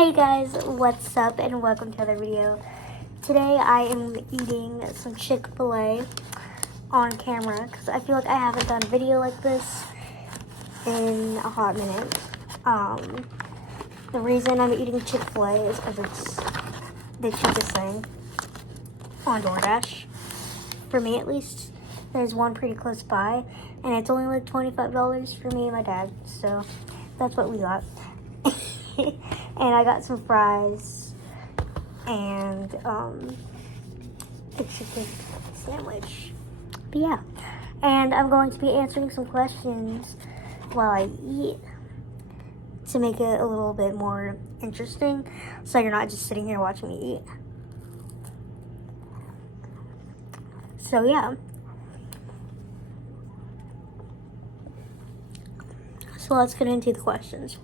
Hey guys, what's up and welcome to another video. Today I am eating some Chick-fil-A on camera because I feel like I haven't done a video like this in a hot minute. The reason I'm eating Chick-fil-A is because it's the cheapest thing on DoorDash. For me at least. There's one pretty close by and it's only like $25 for me and my dad, so that's what we got. And I got some fries and a chicken sandwich. But yeah, and I'm going to be answering some questions while I eat to make it a little bit more interesting, so you're not just sitting here watching me eat. So yeah. So let's get into the questions.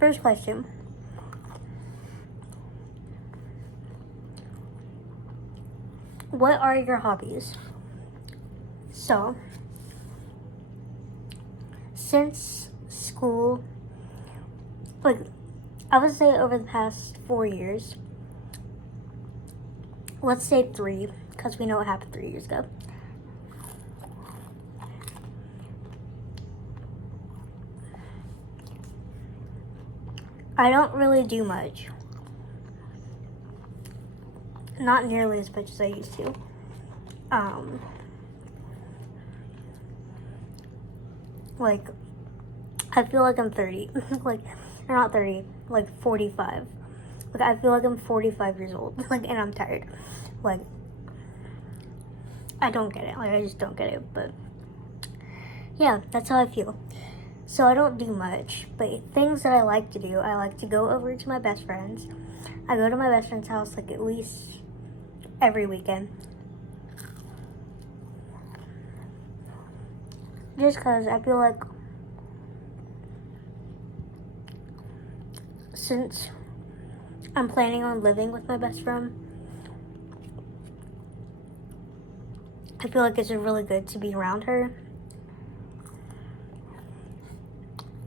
First question. What are your hobbies? So, since school, like, I would say over the past 4 years, let's say 3, because we know what happened 3 years ago. I don't really do much. Not nearly as much as I used to. Like, I feel like I'm 30. Like, or not 30, like 45. Like, I feel like I'm 45 years old. Like, and I'm tired. Like, I don't get it. Like, I just don't get it. But, yeah, that's how I feel. So I don't do much, but things that I like to do, I like to go over to my best friend's. I go to my best friend's house like at least every weekend. Just because I feel like since I'm planning on living with my best friend, I feel like it's really good to be around her.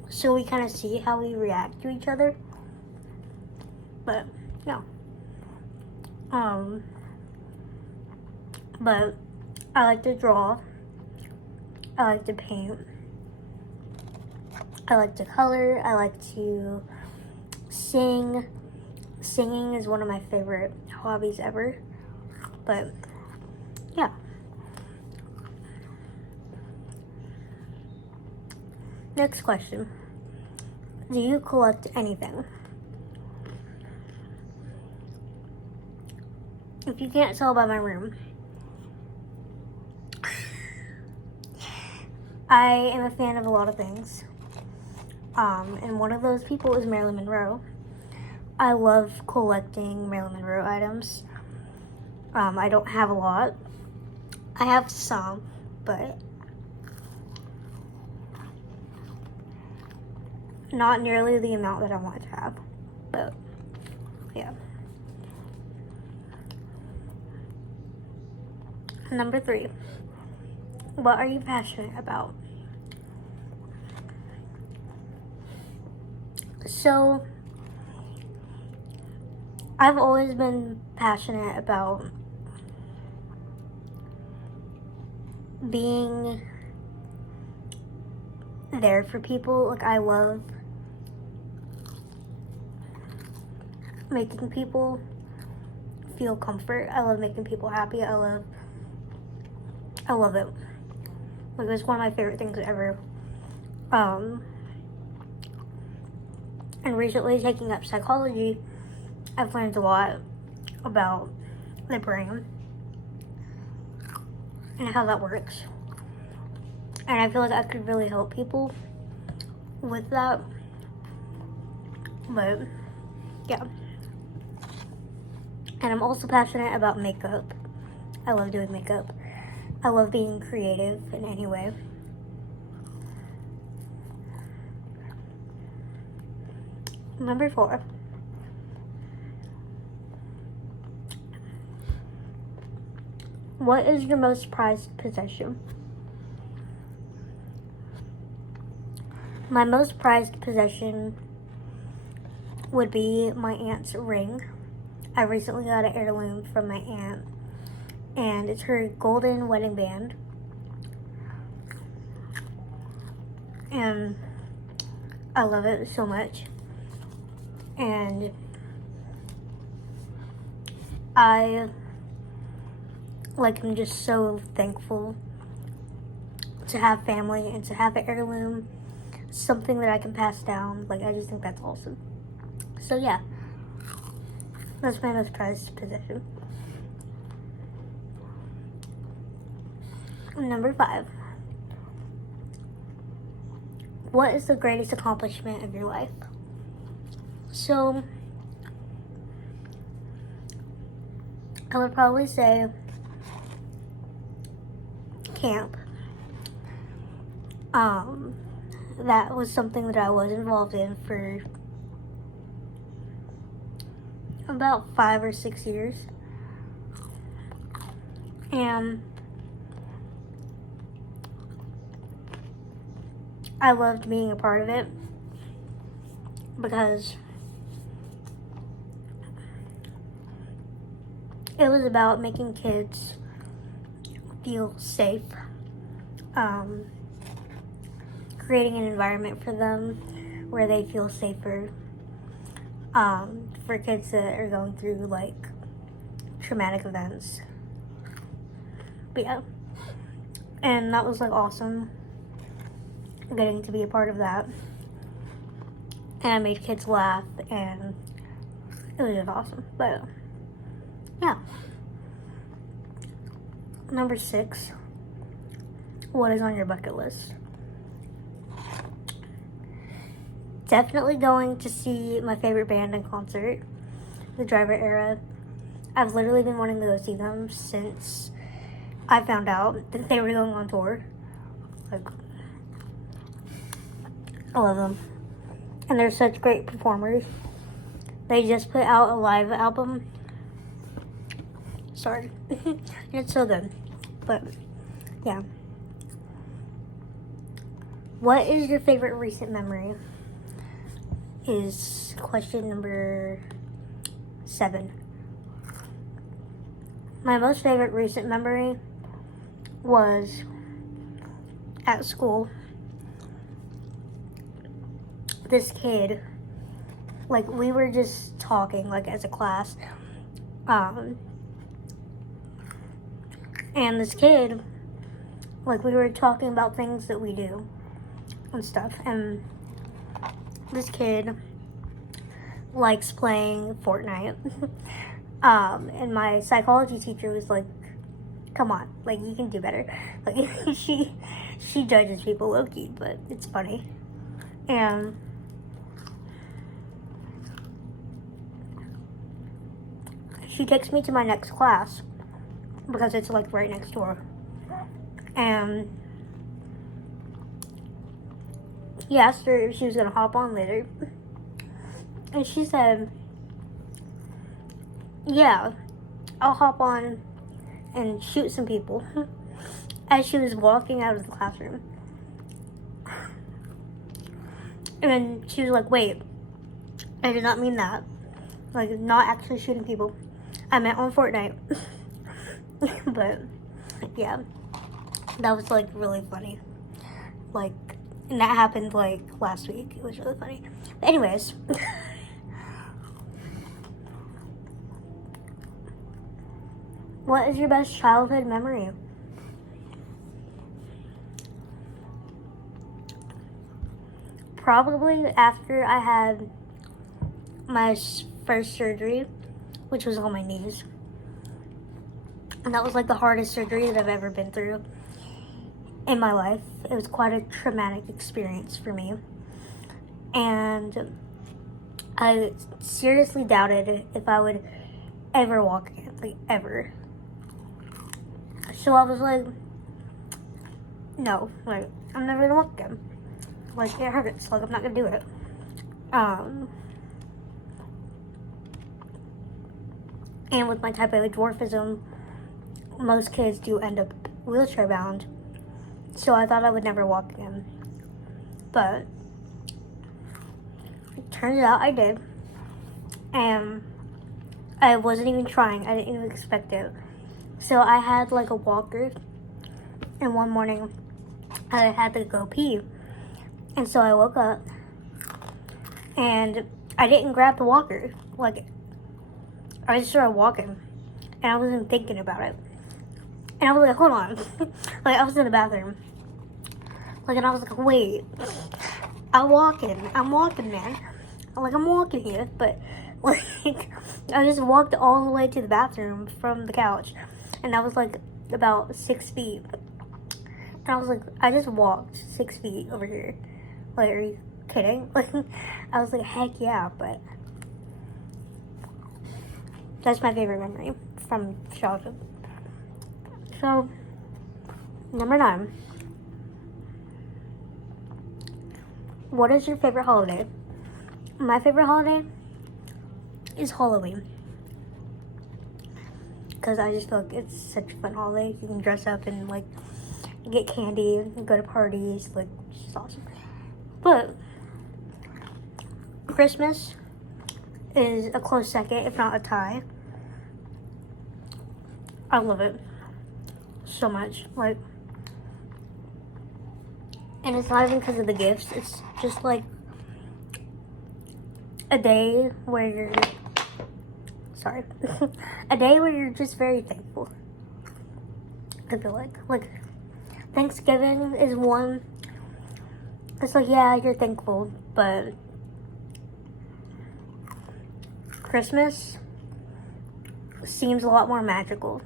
So we kind of see how we react to each other. But, no. But I like to draw. I like to paint. I like to color. I like to sing. Singing is one of my favorite hobbies ever. But, yeah. Next question. Do you collect anything? If you can't tell by my room, I am a fan of a lot of things. And one of those people is Marilyn Monroe. I love collecting Marilyn Monroe items. I don't have a lot. I have some, but not nearly the amount that I want to have. But, yeah. Number 3. What are you passionate about? So, I've always been passionate about being there for people. Like, I love making people feel comfort. I love making people happy. I love it. Like, it's one of my favorite things ever. And recently taking up psychology, I've learned a lot about the brain and how that works. And I feel like I could really help people with that. But, yeah. And I'm also passionate about makeup. I love doing makeup. I love being creative in any way. Number 4. What is your most prized possession? My most prized possession would be my aunt's ring. I recently got an heirloom from my aunt, and it's her golden wedding band. And I love it so much. And I'm just so thankful to have family and to have an heirloom, something that I can pass down. I just think that's awesome. So yeah, that's my most prized possession. Number 5. What is the greatest accomplishment of your life? So, I would probably say camp. That was something that I was involved in for about 5 or 6 years. And I loved being a part of it because it was about making kids feel safe, creating an environment for them where they feel safer, for kids that are going through traumatic events. But yeah, and that was awesome getting to be a part of that, and I made kids laugh, and it was just awesome. But yeah. Number 6. What is on your bucket list? Definitely going to see my favorite band in concert, the Driver Era. I've literally been wanting to go see them since I found out that they were going on tour. I love them. And they're such great performers. They just put out a live album. Sorry. It's so good. But, yeah. What is your favorite recent memory? Is question number 7. My most favorite recent memory was at school. This kid, we were just talking, as a class, and this kid, we were talking about things that we do and stuff, and this kid likes playing Fortnite, and my psychology teacher was like, come on, you can do better. She judges people low-key, but it's funny. And she takes me to my next class because it's right next door. And he asked her if she was gonna hop on later, and she said, yeah, I'll hop on and shoot some people, as she was walking out of the classroom. And then she was like, wait, I did not mean that. Not actually shooting people. I meant on Fortnite. But, yeah. That was, really funny. And that happened, last week. It was really funny. But anyways. What is your best childhood memory? Probably after I had my first surgery, which was on my knees. And that was the hardest surgery that I've ever been through in my life. It was quite a traumatic experience for me. And I seriously doubted if I would ever walk again, ever. So I was like, no, I'm never gonna walk again. It hurts, I'm not gonna do it. And with my type A dwarfism, most kids do end up wheelchair bound. So I thought I would never walk again. But turns out I did. And I wasn't even trying. I didn't even expect it. So I had like a walker. And one morning, I had to go pee. And so I woke up. And I didn't grab the walker. Like, I just started walking. And I wasn't thinking about it. And I was like, hold on. Like, I was in the bathroom. Like, and I was like, wait. I'm walking, man. Like, I'm walking here. But, like, I just walked all the way to the bathroom from the couch. And that was, like, about 6 feet. And I was like, I just walked 6 feet over here. Like, are you kidding? Like, I was like, heck yeah. But that's my favorite memory from childhood. So, number 9. What is your favorite holiday? My favorite holiday is Halloween. Because I just feel like it's such a fun holiday. You can dress up and, like, get candy and go to parties. Like, it's just awesome. But Christmas is a close second, if not a tie. I love it so much. Like, and it's not even because of the gifts. It's just like a day where you're a day where you're just very thankful. I feel like Thanksgiving is one. It's like, yeah, you're thankful, but Christmas seems a lot more magical.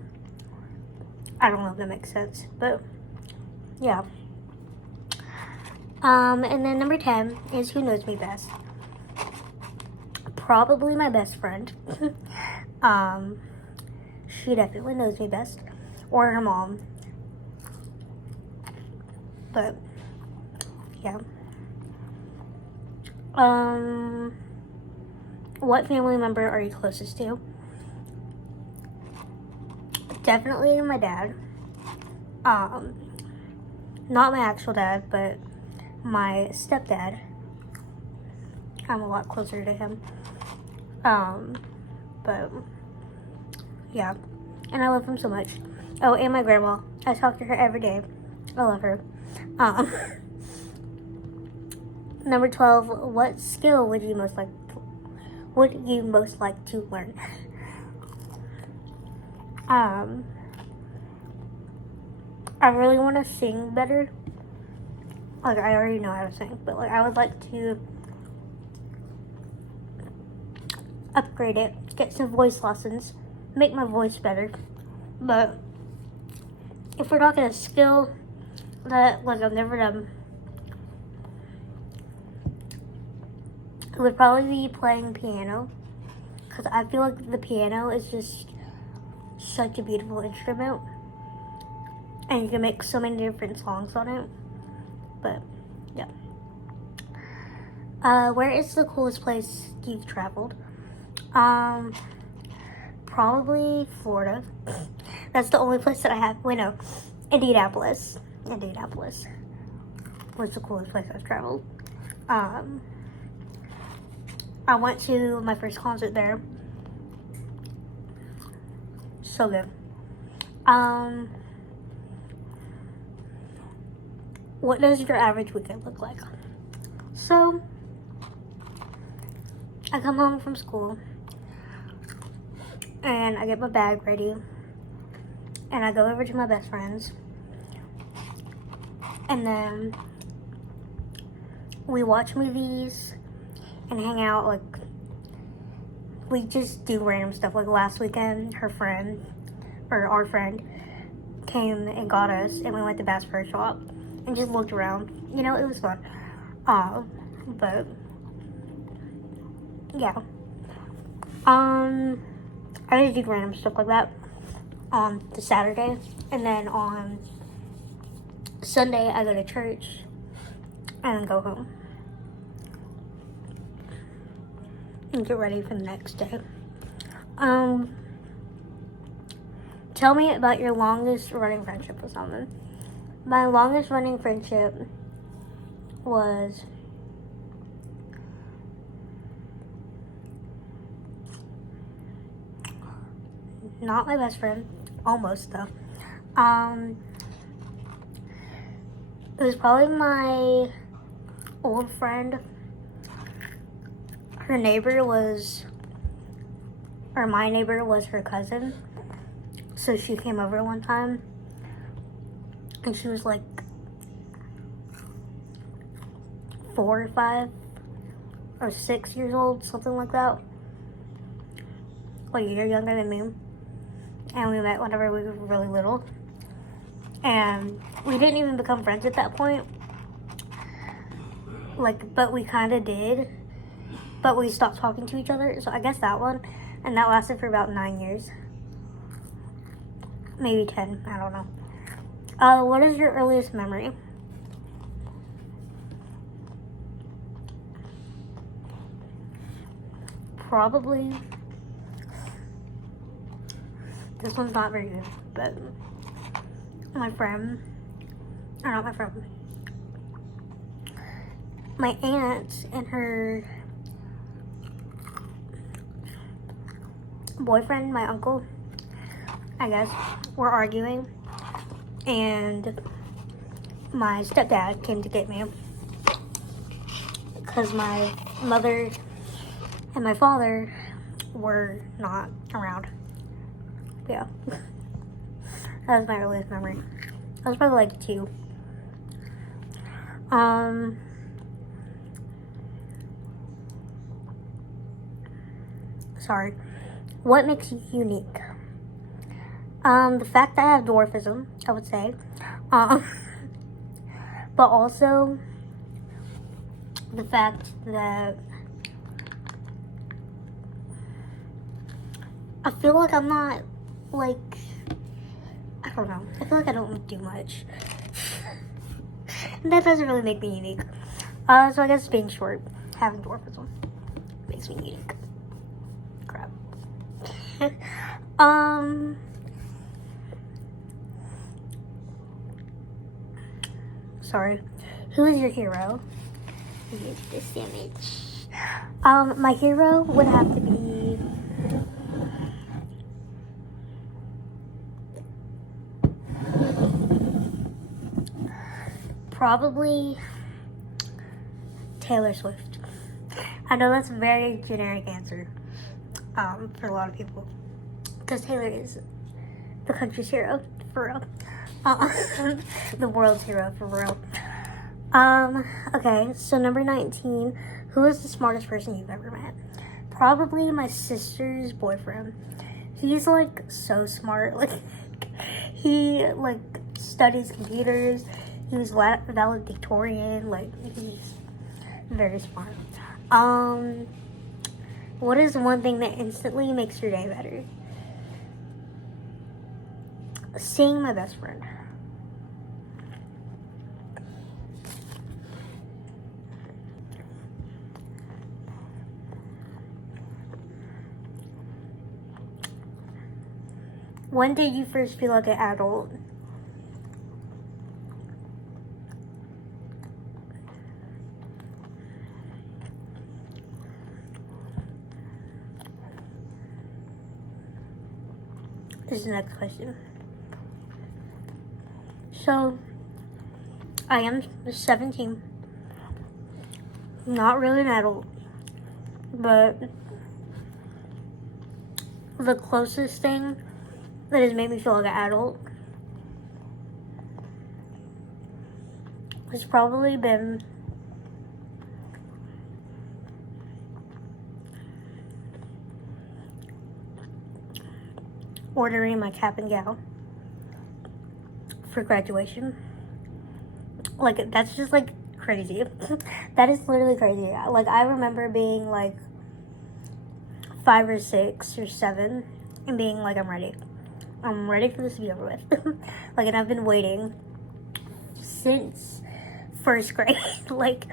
I don't know if that makes sense, but yeah. And then number 10 is who knows me best. Probably my best friend. She definitely knows me best. Or her mom. But, yeah. What family member are you closest to? Definitely my dad. Not my actual dad, but my stepdad. I'm a lot closer to him. But yeah, and I love him so much. Oh, and my grandma. I talk to her every day. I love her. Number 12. What skill would you most like to learn? I really want to sing better. Like, I already know how to sing, but like I would like to upgrade it, get some voice lessons, make my voice better. But if we're talking a skill that like I've never done, it would probably be playing piano, because I feel like the piano is just such a beautiful instrument, and you can make so many different songs on it. But yeah. Where is the coolest place you've traveled? Probably Florida. That's the only place that I have. Wait, no, Indianapolis. Indianapolis was the coolest place I've traveled. I went to my first concert there. So good. What does your average weekend look like? So, I come home from school, and I get my bag ready, and I go over to my best friend's, and then we watch movies and hang out. Like, we just do random stuff. Like last weekend, our friend came and got us, and we went to Bass Pro Shop and just looked around. You know, it was fun. But yeah. I just do random stuff like that on the Saturday, and then on Sunday I go to church and then go home and get ready for the next day. Tell me about your longest running friendship with someone. My longest running friendship was not my best friend, almost though. It was probably my old friend. Her neighbor was, or my neighbor was her cousin. So she came over one time and she was like 4 or 5 or 6 years old, something like that. Like a year younger than me. And we met whenever we were really little. And we didn't even become friends at that point. Like, but we kind of did. But we stopped talking to each other. So I guess that one. And that lasted for about 9 years. Maybe 10. I don't know. What is your earliest memory? Probably. This one's not very good, but my aunt and her boyfriend, my uncle, I guess, were arguing, and my stepdad came to get me because my mother and my father were not around. Yeah. That was my earliest memory. I was probably like 2. Sorry. What makes you unique? The fact that I have dwarfism, I would say. But also the fact that I feel like I'm not, like, I don't know. I feel like I don't do much. And that doesn't really make me unique. So I guess being short, having dwarfism, makes me unique. Crap. Sorry. Who is your hero? Get this image. My hero would have to be probably Taylor Swift. I know that's a very generic answer for a lot of people, because Taylor is the country's hero, for real. The world's hero, for real. Okay, so number 19. Who is the smartest person you've ever met? Probably my sister's boyfriend. He's like so smart. Like, he like studies computers. He was valedictorian. Like, he's very smart. What is one thing that instantly makes your day better? Seeing my best friend. When did you first feel like an adult? This is the next question. So, I am 17. Not really an adult, but the closest thing that has made me feel like an adult has probably been ordering my cap and gown for graduation. Like, that's just like crazy. That is literally crazy. Like, I remember being like 5 or 6 or 7 and being like, I'm ready for this to be over with. Like, and I've been waiting since first grade. Like,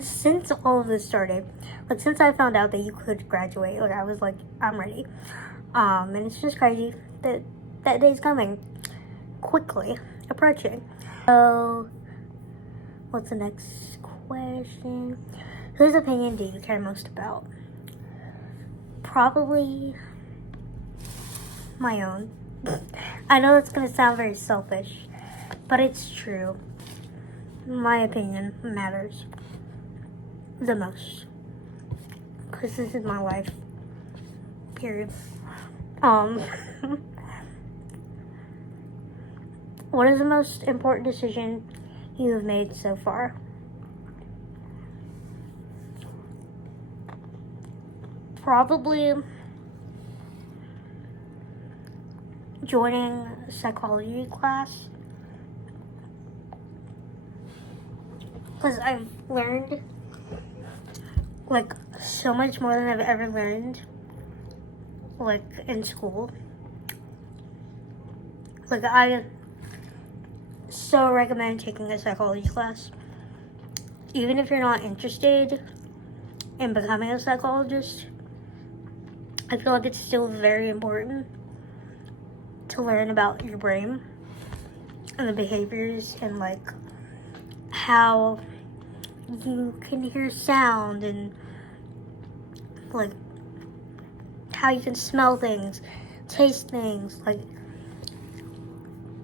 since all of this started. Like, since I found out that you could graduate, like, I was like, I'm ready. And it's just crazy that that day's coming. Quickly approaching. So, what's the next question? Whose opinion do you care most about? Probably my own. I know it's going to sound very selfish, but it's true. My opinion matters the most. Because this is my life. Period. What is the most important decision you have made so far? Probably joining psychology class. Because I've learned like so much more than I've ever learned like in school. Like I so recommend taking a psychology class. Even if you're not interested in becoming a psychologist, I feel like it's still very important to learn about your brain and the behaviors and like how you can hear sound and like how you can smell things, taste things, like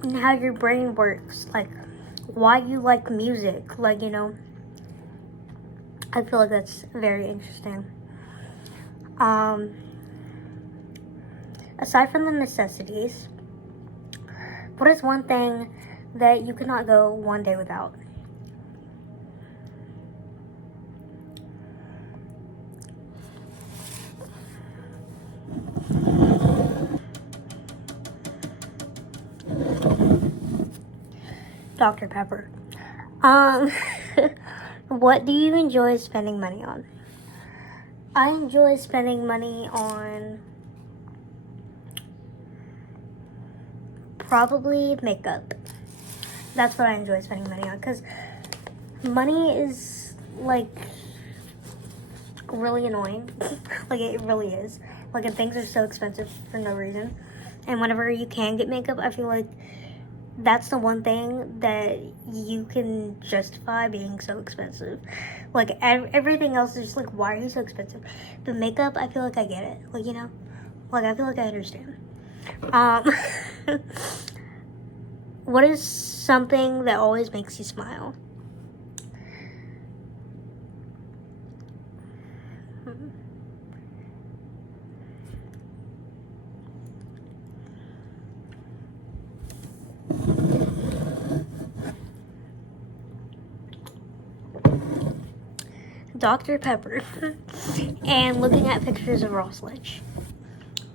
and how your brain works, like why you like music, like, you know. I feel like that's very interesting. Aside from the necessities, what is one thing that you cannot go one day without? Dr. Pepper. What do you enjoy spending money on? I enjoy spending money on probably makeup. That's what I enjoy spending money on, because money is like really annoying. Like it really is. Like, and things are so expensive for no reason. And whenever you can get makeup, I feel like that's the one thing that you can justify being so expensive. Like everything else is just like, why are you so expensive? The makeup, I feel like I get it. Like, you know, like I feel like I understand. What is something that always makes you smile? Dr. Pepper. And looking at pictures of Ross Ledge,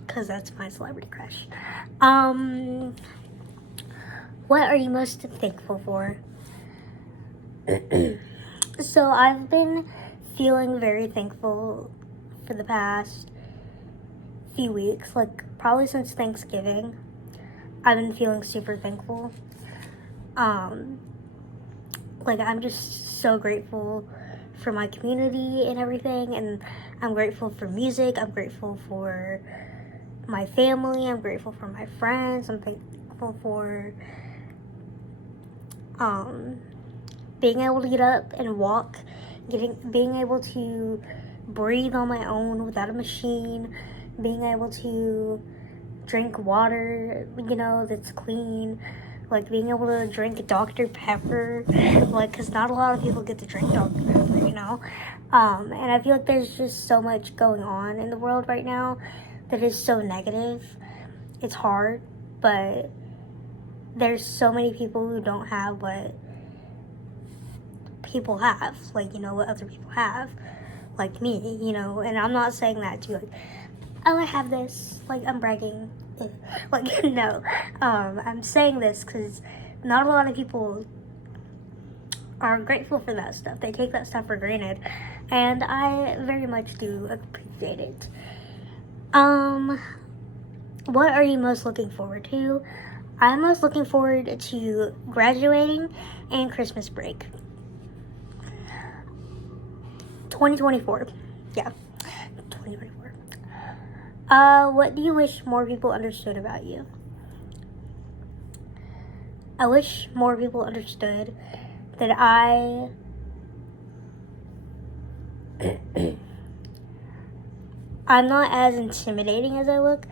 because that's my celebrity crush. What are you most thankful for? So I've been feeling very thankful for the past few weeks, like probably since Thanksgiving. I've been feeling super thankful. Like I'm just so grateful for my community and everything, and I'm grateful for music. I'm grateful for my family. I'm grateful for my friends. I'm thankful for being able to get up and walk, being able to breathe on my own without a machine, being able to drink water, you know, that's clean, like being able to drink Dr. Pepper, like, because not a lot of people get to drink Dr. Pepper, you know. And I feel like there's just so much going on in the world right now that is so negative. It's hard, but there's so many people who don't have what people have, like, you know, what other people have, like me, you know. And I'm not saying that to like, oh, I have this, like, I'm bragging, like, no. I'm saying this because not a lot of people are grateful for that stuff. They take that stuff for granted, and I very much do appreciate it. What are you most looking forward to? I'm most looking forward to graduating and Christmas break. 2024. Yeah, 2024. What do you wish more people understood about you? I wish more people understood that I'm not as intimidating as I look,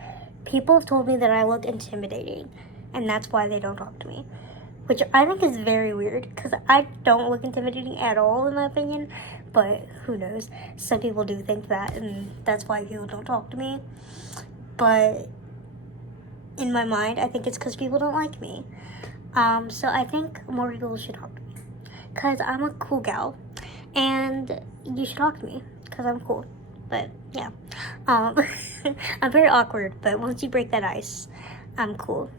people have told me that I look intimidating, and that's why they don't talk to me. Which I think is very weird, because I don't look intimidating at all, in my opinion. But who knows? Some people do think that, and that's why people don't talk to me. But in my mind, I think it's because people don't like me. So I think more people should talk to me, because I'm a cool gal, and you should talk to me, because I'm cool. But yeah, I'm very awkward, but once you break that ice, I'm cool.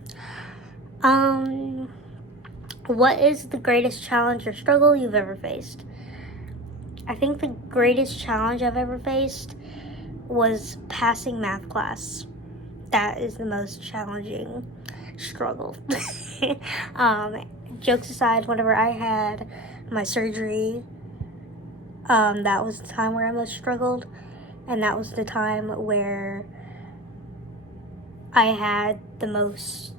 What is the greatest challenge or struggle you've ever faced? I think the greatest challenge I've ever faced was passing math class. That is the most challenging struggle. Jokes aside, whenever I had my surgery, that was the time where I most struggled, and that was the time where I had the most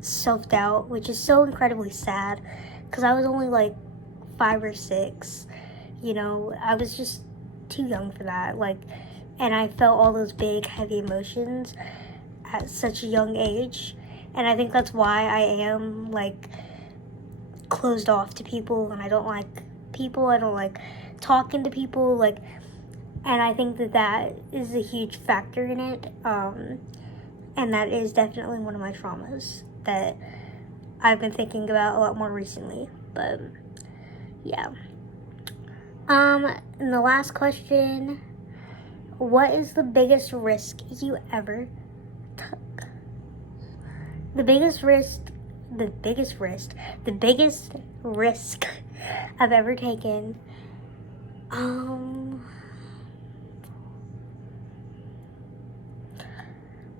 self-doubt, which is so incredibly sad, because I was only like 5 or 6. I was just too young for that, and I felt all those big heavy emotions at such a young age, and I think that's why I am closed off to people, and I don't like people. I don't like talking to people, and I think that is a huge factor in it, and that is definitely one of my traumas that I've been thinking about a lot more recently. But yeah. And the last question, what is the biggest risk you ever took? The biggest risk I've ever taken,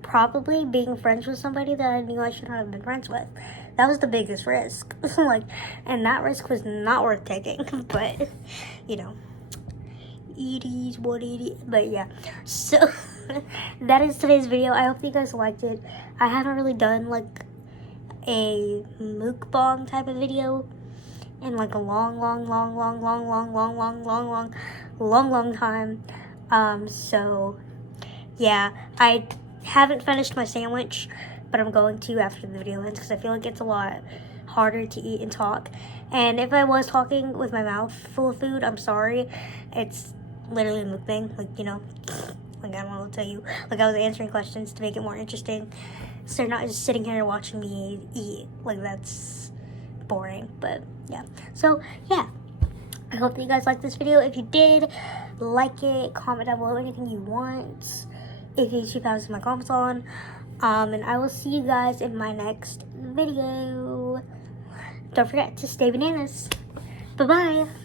probably being friends with somebody that I knew I should not have been friends with. That was the biggest risk. And that risk was not worth taking. But, it is what it is. But yeah, so that is today's video. I hope you guys liked it. I haven't really done a mukbang type of video in a long time. So yeah, I haven't finished my sandwich, but I'm going to after the video ends, because I feel like it's a lot harder to eat and talk. And if I was talking with my mouth full of food, I'm sorry. It's literally a mukbang, I don't know what to tell you. I was answering questions to make it more interesting, so they're not just sitting here watching me eat. That's boring. But yeah, so yeah, I hope that you guys liked this video. If you did, like it, comment down below anything you want, if YouTube has my comments on, and I will see you guys in my next video. Don't forget to stay bananas. Bye-bye.